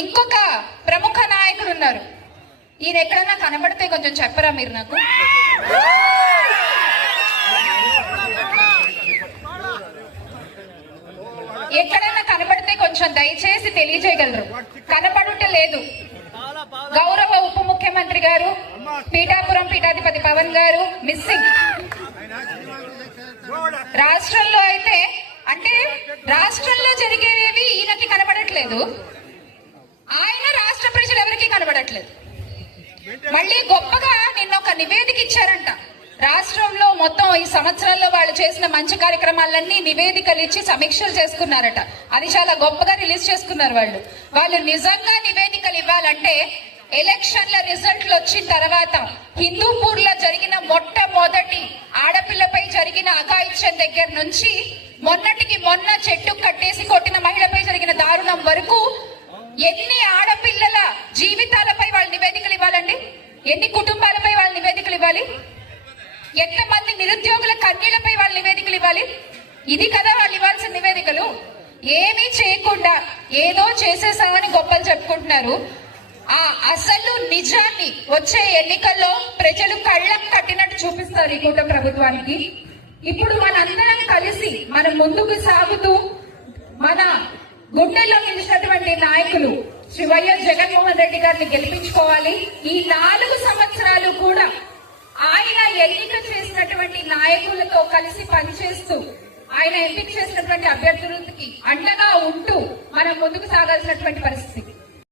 ఇంకొక ప్రముఖ నాయకుడు ఉన్నారు. ఈయన ఎక్కడైనా కనబడితే కొంచెం చెప్పరా మీరు నాకు? ఎక్కడైనా కనబడితే కొంచెం దయచేసి తెలియజేయగలరు. కనపడుట లేదు. గౌరవ ఉప ముఖ్యమంత్రి గారు, పీఠాపురం పీఠాధిపతి పవన్ గారు మిస్సింగ్. రాష్ట్రంలో అయితే అంటే రాష్ట్రంలో జరిగేవి ఈయనకి కనబడట్లేదు, ఆయన రాష్ట్ర ప్రజలు ఎవరికి కనబడట్లేదు. మళ్ళీ గొప్పగా నిన్న ఒక నివేదిక ఇచ్చారంట. రాష్ట్రంలో మొత్తం ఈ సంవత్సరాల్లో వాళ్ళు చేసిన మంచి కార్యక్రమాలన్నీ నివేదికలు ఇచ్చి సమీక్షలు చేసుకున్నారట. అది చాలా గొప్పగా రిలీజ్ చేసుకున్నారు. వాళ్ళు నిజంగా నివేదికలు ఇవ్వాలంటే ఎలక్షన్ల రిజల్ట్లు వచ్చిన తర్వాత హిందూపూర్ లో జరిగిన మొట్టమొదటి ఆడపిల్లపై జరిగిన అఘాయిత్యం దగ్గర నుంచి మొన్నటికి మొన్న చెట్టు కట్టేసి కొట్టిన మహిళపై జరిగిన దారుణం వరకు ఎన్ని ఆడపిల్లల జీవితాలపై వాళ్ళు నివేదికలు ఇవ్వాలండి? ఎన్ని కుటుంబాలపై వాళ్ళు నివేదికలు ఇవ్వాలి? ఎంతమంది నిరుద్యోగుల కన్నీళ్లపై వాళ్ళు నివేదికలు ఇవ్వాలి? ఇది కదా వాళ్ళు ఇవ్వాల్సిన నివేదికలు. ఏమీ చేయకుండా ఏదో చేసేసామని గొప్పలు చెప్పుకుంటున్నారు. ఆ అసలు నిజాన్ని వచ్చే ఎన్నికల్లో ప్రజలు కళ్ళం కట్టినట్టు చూపిస్తారు ఈ కూటమి ప్రభుత్వానికి. ఇప్పుడు మనందరం కలిసి మనం ముందుకు సాగుతూ మన గుండెల్లో నిలిచినటువంటి నాయకులు శ్రీ వైఎస్ జగన్మోహన్ రెడ్డి గారిని గెలిపించుకోవాలి. ఈ 4 సంవత్సరాలు కూడా ఆయన ఎన్నిక చేసినటువంటి నాయకులతో కలిసి పనిచేస్తూ ఆయన ఎంపిక చేసినటువంటి అభ్యర్థులకి అండగా ఉంటూ మనం ముందుకు సాగాల్సినటువంటి పరిస్థితి.